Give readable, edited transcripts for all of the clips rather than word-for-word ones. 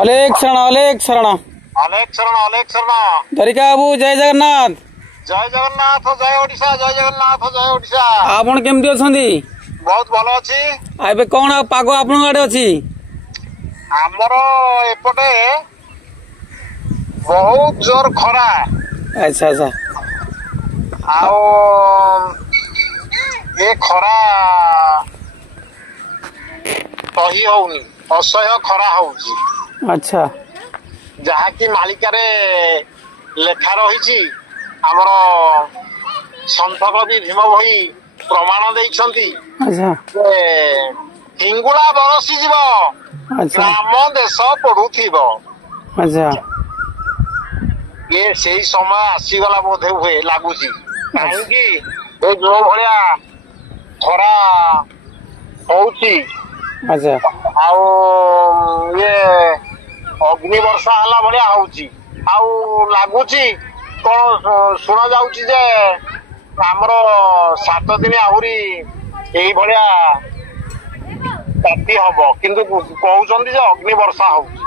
ଅଲେଖ ଶରଣ ଅଲେଖ ଶରଣ ଅଲେଖ ଶରଣ ଅଲେଖ ଶରଣ। ଧରିକା ବାବୁ ଜୟ ଜଗନ୍ନାଥ। ଜୟ ଜଗନ୍ନାଥ, ଜୟ ଓଡିଶା, ଜୟ ଜଗନ୍ନାଥ, ଜୟ ଓଡିଶା। ଆପଣ କେମିତି ଅଛନ୍ତି? ବହୁତ ଭଲ ଅଛି। ଏବେ କଣ ପାଗ ଆପଣଙ୍କ ଆଡେ ଅଛି? ଆମର ଏପଟେ ବହୁତ ଜୋର ଖରା। ଆଚ୍ଛା ଆଚ୍ଛା। ଆଉ ଏ ଖରା ସହି ହଉନି, ଅସହ୍ୟ ଖରା ହଉଛି। ଆଚ୍ଛା। ଯାହାକି ମାଳିକାରେ ଲେଖା ରହିଛି। ଆମର ସନ୍ଥ କବି ଭୀମ ଭୋଇ ପ୍ରମାଣ ଦେଇଛନ୍ତି ଆଚ୍ଛା ଯେ ହିଙ୍ଗୁଳା ବରସିଯିବ, ଆଚ୍ଛା ଗ୍ରାମ ଦେଶ ପଡୁଥିବ। ଆଚ୍ଛା ଇଏ ସେଇ ସମୟ ଆସିଗଲା ବୋଧେ ହୁଏ ଲାଗୁଛି। ଆଚ୍ଛା କାହିଁକି ଏ ଯୋଉ ଭଳିଆ ଖରା ହଉଛି ଆଚ୍ଛା ଆଉ ଇଏ ଅଗ୍ନି ବର୍ଷା ହେଲା ଭଳିଆ ହଉଛି। ଆଉ ଲାଗୁଛି କଣ ଶୁଣା ଯାଉଛି ଯେ ଆମର 7 ଦିନ ଆହୁରି ଏଇଭଳିଆ ତାତି ହବ, କିନ୍ତୁ କହୁଛନ୍ତି ଯେ ଅଗ୍ନି ବର୍ଷା ହଉଛି।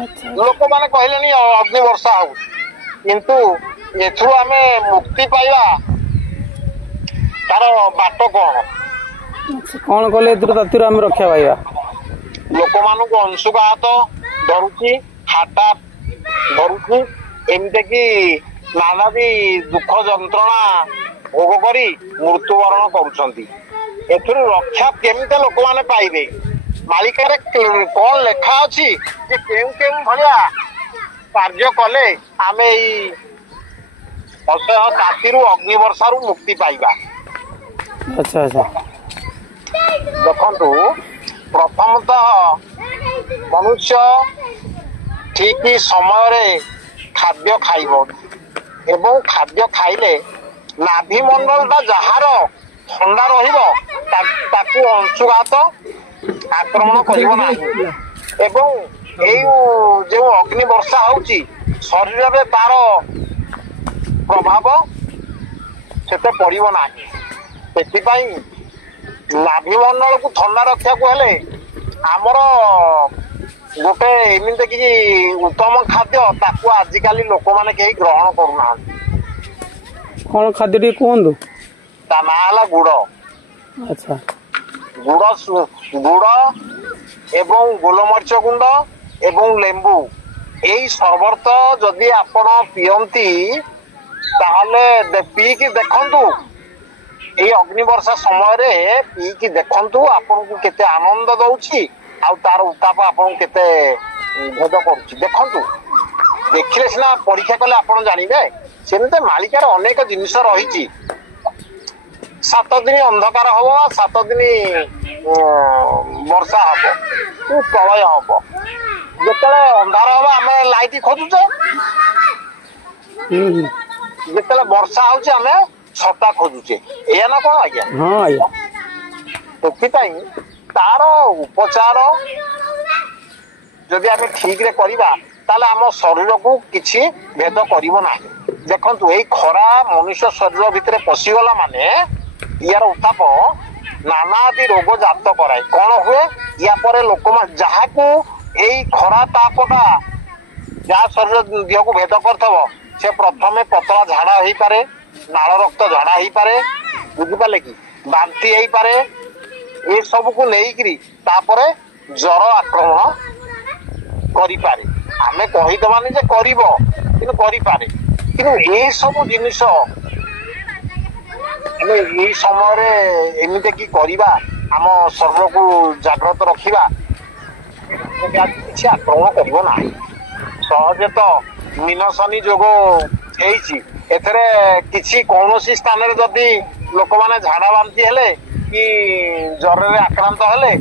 ଆଚ୍ଛା ଲୋକମାନେ କହିଲେଣି ଅଗ୍ନି ବର୍ଷା ହଉଛି, କିନ୍ତୁ ଏଥିରୁ ଆମେ ମୁକ୍ତି ପାଇବା ତାର ବାଟ କଣ? ଆଚ୍ଛା। କଣ କଲେ ଏଥିରୁ ତାତିରୁ ଆମେ ରକ୍ଷା ପାଇବା? ଲୋକମାନଙ୍କୁ ଅଂଶୁଘାତ ଧରୁଛି, ହାଟା ଧରୁଛି, ଏମିତି କି ନାନାଦି ଦୁଃଖ ଯନ୍ତ୍ରଣା ଭୋଗ କରି ମୃତ୍ୟୁବରଣ କରୁଛନ୍ତି। ଏଥିରୁ ରକ୍ଷା କେମିତି ଲୋକମାନେ ପାଇବେ? ମାଳିକାରେ କଣ ଲେଖା ଅଛି ଯେ କେଉଁ କେଉଁ ଭଳିଆ କାର୍ଯ୍ୟ କଲେ ଆମେ ଏଇ ଅସହ୍ୟ ତାତିରୁ ଅଗ୍ନି ବର୍ଷାରୁ ମୁକ୍ତି ପାଇବା? ଆଚ୍ଛା ଆଚ୍ଛା ଦେଖନ୍ତୁ, ପ୍ରଥମତଃ ମନୁଷ୍ୟ ଠିକ ସମୟରେ ଖାଦ୍ୟ ଖାଇବ ଏବଂ ଖାଦ୍ୟ ଖାଇଲେ ନାଭି ମଣ୍ଡଳଟା ଯାହାର ଥଣ୍ଡା ରହିବ ତାକୁ ଅଂଶୁଘାତ ଆକ୍ରମଣ କରିବ ନାହିଁ। ଏବଂ ଏଇ ଯେଉଁ ଅଗ୍ନି ବର୍ଷା ହଉଛି ଶରୀରରେ ତାର ପ୍ରଭାବ ସେତେ ପଡିବ ନାହିଁ। ସେଥିପାଇଁ ନାଭି ମଣ୍ଡଳକୁ ଥଣ୍ଡା ରଖିବାକୁ ହେଲେ ଆମର ଗୋଟେ ଏମିତି କି ଉତ୍ତମ ଖାଦ୍ୟ, ତାକୁ ଆଜିକାଲି ଲୋକମାନେ କେହି ଗ୍ରହଣ କରୁନାହାନ୍ତି। କଣ ଖାଦ୍ୟ ଟିକେ କୁହନ୍ତୁ? ତା ନାଁ ହେଲା ଗୁଡ। ଆଚ୍ଛା ଗୁଡ ଏବଂ ଗୋଲମରିଚ ଗୁଣ୍ଡ ଏବଂ ଲେମ୍ବୁ, ଏଇ ସର୍ବତ ଯଦି ଆପଣ ପିଅନ୍ତି ତାହେଲେ ପିଇକି ଦେଖନ୍ତୁ। ଏଇ ଅଗ୍ନିବର୍ଷା ସମୟରେ ପିଇକି ଦେଖନ୍ତୁ ଆପଣଙ୍କୁ କେତେ ଆନନ୍ଦ ଦଉଛି ଆଉ ତାର ଉତ୍ତାପ ଆପଣଙ୍କୁ କେତେ ଭେଦ କରୁଛି। ଦେଖନ୍ତୁ, ଦେଖିଲେ ସିନା ପରୀକ୍ଷା କଲେ ଆପଣ ଜାଣିବେ। ସେମିତି ମାଳିକାରେ ଅନେକ ଜିନିଷ ରହିଛି। 7 ଦିନ ଅନ୍ଧକାର ହବ, 7 ଦିନ ବର୍ଷା ହବ, ପ୍ରଳୟ ହବ। ଯେତେବେଳେ ଅନ୍ଧାର ହବ ଆମେ ଲାଇଟ ଖୋଜୁଛେ, ଯେତେବେଳେ ବର୍ଷା ହଉଛି ଆମେ ଛତା ଖୋଜୁଛେ। ଏଇଆ ନା କଣ ଆଜ୍ଞା? ହଁ ଆଜ୍ଞା। ସେଥିପାଇଁ ତାର ଉପଚାର ଯଦି ଆମେ ଠିକରେ କରିବା ତାହେଲେ ଆମ ଶରୀରକୁ କିଛି ଭେଦ କରିବ ନାହିଁ। ଦେଖନ୍ତୁ, ଏଇ ଖରା ମନୁଷ୍ୟ ଶରୀର ଭିତରେ ପଶିଗଲା ମାନେ ইয়াର ଉତ୍ତାପ ନାନାଦି ରୋଗ ଜାତ କରାଏ। କଣ ହୁଏ? ୟା ପରେ ଲୋକମାନେ ଯାହାକୁ ଏଇ ଖରା ତାପଟା ଯାହା ଶରୀର ଦେହକୁ ଭେଦ କରିଥିବ, ସେ ପ୍ରଥମେ ପତଳା ଝାଡା ହେଇପାରେ, ନାଳ ରକ୍ତ ଝାଡା ହେଇପାରେ, ବୁଝିପାରିଲେ କି, ବାନ୍ତି ହେଇପାରେ। ଏସବୁକୁ ନେଇକିରି ତାପରେ ଜର ଆକ୍ରମଣ କରିପାରେ। ଆମେ କହିଦବାନି ଯେ କରିବ, କିନ୍ତୁ କରିପାରେ। କିନ୍ତୁ ଏଇ ସବୁ ଜିନିଷ ଆମେ ଏଇ ସମୟରେ ଏମିତି କି କରିବା, ଆମ ଶରୀରକୁ ଜାଗ୍ରତ ରଖିବା, କିଛି ଆକ୍ରମଣ କରିବ ନାହିଁ। ସହଜେ ତ ମିନଶନି ଯୋଗ ହେଇଛି। ଏଥିରେ କିଛି କୌଣସି ସ୍ଥାନରେ ଯଦି ଲୋକମାନେ ଝାଡା ବାନ୍ତି ହେଲେ କି ଜରରେ ଆକ୍ରାନ୍ତ ହେଲେ,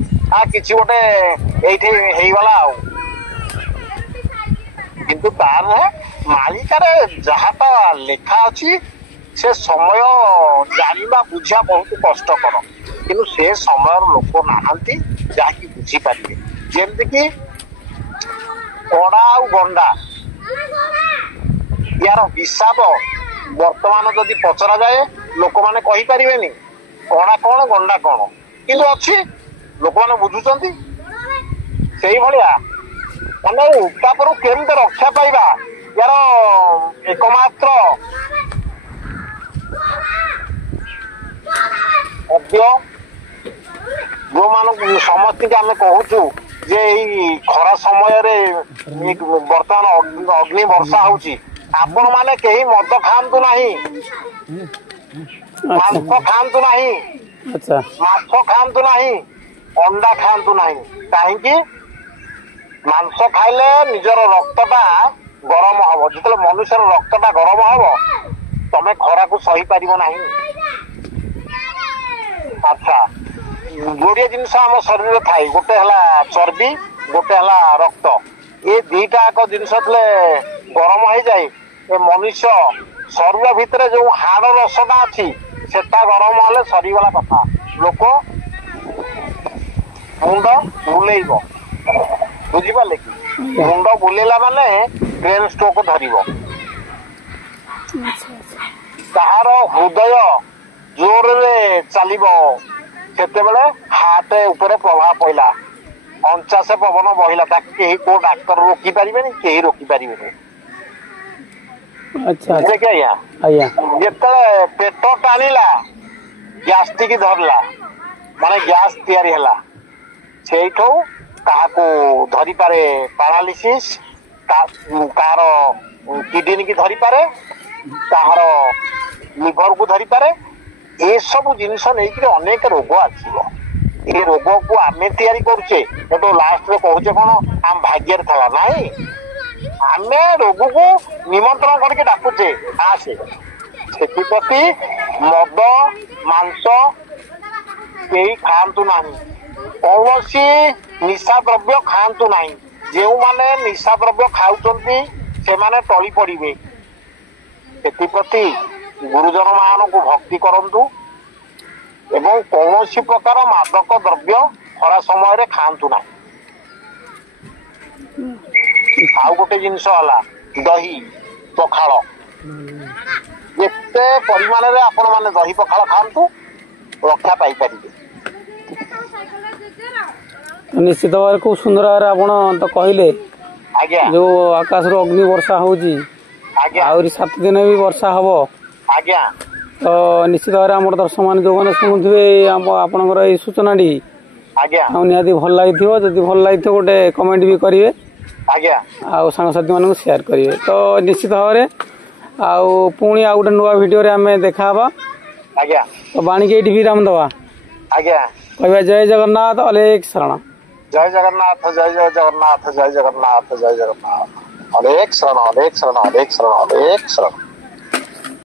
କିଛି ଗୋଟେ ଏଇଠି ହେଇଗଲା ଆଉ। କିନ୍ତୁ ତା ନୁହେଁ, ମାଳିକାରେ ଯାହାଟା ଲେଖା ଅଛି ସେ ସମୟ ଜାଣିବା ବୁଝିବା ବହୁତ କଷ୍ଟକର। କିନ୍ତୁ ସେ ସମୟର ଲୋକ ନାହାନ୍ତି ଯାହାକି ବୁଝିପାରିବେ। ଯେମିତିକି କଡା ଆଉ ଗଣ୍ଡା, ୟାର ହିସାବ ବର୍ତ୍ତମାନ ଯଦି ପଚରା ଯାଏ ଲୋକମାନେ କହିପାରିବେନି କଡା କଣ ଗଣ୍ଡା କଣ, କିନ୍ତୁ ଅଛି, ଲୋକମାନେ ବୁଝୁଛନ୍ତି। ସେଇ ଭଳିଆ ମାନେ ଉତ୍ତାପରୁ କେମିତି ରକ୍ଷା ପାଇବା यार एकमात्र जो मान समस्त आम कहूचु जे खरा समय बर्तमान अग्नि वर्षा होची आपण माने कहीं मद खातु नहीं मांस खातु नहीं माछ खातु नहीं अंडा खातु नहीं कहीं मांस खाइले निजर रक्तटा गरम हम जो मनुष्य रक्तटा गरम हम तमें खरा को सही पार ना। अच्छा जोड़े जिनस आम शरीर थाई गोटे है चर्बी गोटे है रक्त ये दीटा जिनस गरम हो जाए ये मनुष्य शरीर भितर जो हाड़ रसटा अच्छी सेटा गरम हेले सरीगला कथा लोक मुंड बुलेब बुझिपारे कि मुंड बुलेला माने ब्रेन स्ट्रोक धरिबो ताहार हृदय जोर रे चलिबो सेते बेले हार्ट ऊपर प्रभाव पइला अंचा से पवन बहिला ताकि केही को डॉक्टर रोकी परिबेनी केही रोकी परिबेनी। अच्छा देखिए आया आया जेते पेट टाणिला गैस्ट्रिक धरला माने गैस तैयारी हला सेठो काहाको धरी पारे पैरालिसिस कार किडनी की धरी पारे ताहार लिवर को धरी पारे ये सब जिनस नहीं अनेक रोग आसो ये रोग को आम तैयारी करुचे तो लास्ट रे कहूचे कौन आम भाग्य था ना आम रोग को निमंत्रण करके डाकुचे आसे से मद मांस कई खातु ना कौन निशा द्रव्य खातु ना जो माने निशा द्रव्य खाऊंगी से माने टली पड़े से गुरुजन मान को भक्ति करंतु एवं कौन प्रकार मादक द्रव्य खरा समय रे खातु ना। आउ गोटे जिनस है दही पखाल जिते परिमाण रे आपण माने दही पखाल खातु रक्षा पाई पारे। निश्चित भाव खूब सुंदर भाव आप तो कहले आज्ञा जो आकाश रो अग्नि वर्षा होची आहरी 7 दिन भी वर्षा हम आज्ञा तो निश्चित भाव आम दर्शक मान जो मैंने शुणुवे आपंकर ये सूचना टी आज्ञा निहाती भल लगी जदि भल लगी गोटे कमेंट भी करेंगे आज्ञा आउ सांगसाथी मान शेयर करेंगे तो निश्चित भाव पुणी आउ गोटे नुआ भिडियो आम देखा आज्ञा तो बाणी के विराम दवा आज्ञा कहवा जय जगन्नाथ अलेख शरण जय जगन्नाथ जय जय जगन्नाथ जय जगन्नाथ जय जगन्नाथ अलेख शरण अलेख शरण अलेख शरण अलेख शरण।